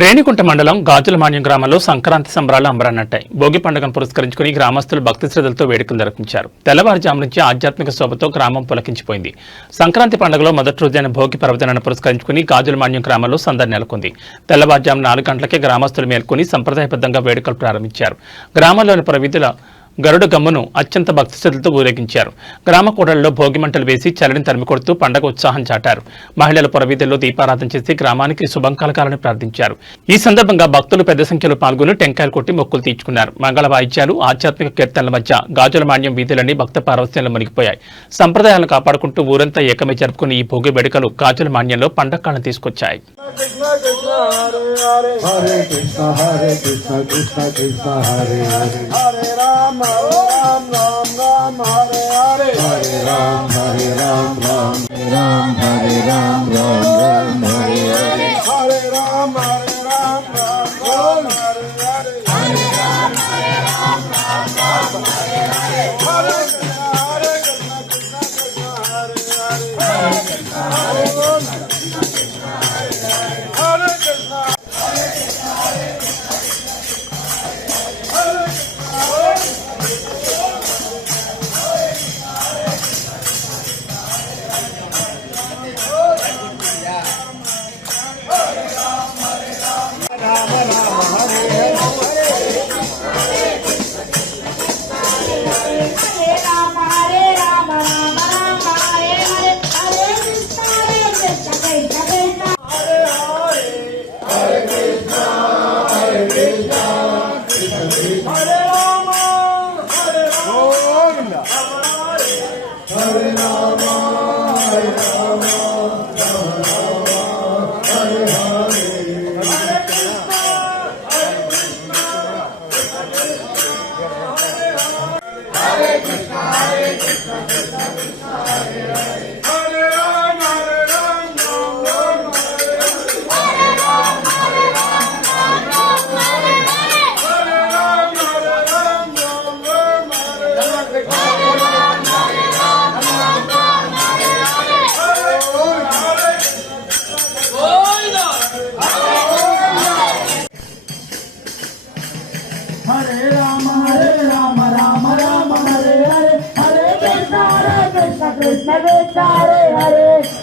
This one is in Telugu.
రేణిగుంట మండలం గాజులమాన్యం గ్రామంలో సంక్రాంతి సంబరాలు అంబరాన్నట్టాయి. భోగి పండుగను పురస్కరించుకుని గ్రామస్తులు భక్తి శ్రద్ధలతో వేడుకలు నిర్వహించారు. తెల్లవారుజాము నుంచి ఆధ్యాత్మిక శోభతో గ్రామం పులకించిపోయింది. సంక్రాంతి పండుగలో మొదటి రోజైన భోగి పర్వదినాన్ని పురస్కరించుకుని గాజులమాన్యం గ్రామంలో సందడి నెలకొంది. తెల్లవారుజాము 4 గంటలకే గ్రామస్తులు మేల్కొని సంప్రదాయబద్ధంగా వేడుకలు ప్రారంభించారు. గ్రామంలోని ప్రవీధుల గరుడ గమ్మును అత్యంత భక్తి శ్రద్ధలతో ఊరేగించారు. గ్రామ కూడళ్లలో భోగి మంటలు వేసి చలిని తరిమికొడుతూ పండగ ఉత్సాహం చాటారు. మహిళలు పురవీధుల్లో దీపారాధన చేసి గ్రామానికి శుభం కలగాలని ప్రార్థించారు. ఈ సందర్భంగా భక్తులు పెద్ద సంఖ్యలో పాల్గొని టెంకాయలు కొట్టి మొక్కులు తీర్చుకున్నారు. మంగళ వాయిద్యాలు, ఆధ్యాత్మిక కీర్తనల మధ్య గాజులమాన్యం వీధులన్నీ భక్త పారవస్యంలో మునిగిపోయాయి. సంప్రదాయాలను కాపాడుకుంటూ ఊరంతా ఏకమై జరుపుకుని ఈ భోగి వేడుకలు గాజులమాన్యంలో పండగ కాలం తీసుకొచ్చాయి. Hare Krishna Krishna Krishna Hare Hare Hare Ram Ram Ram Hare Hare Hare Ram Hare Ram Ram Ram Hare Ram Ram Ram Hare Hare Hare Ram Hare Ram Ram Ram Hare Hare Hare Ram Hare Ram Ram Ram Hare Hare Hare Krishna Krishna Krishna Hare Hare Hare Krishna Hare Krishna Hare Krishna Krishna Krishna Hare Hare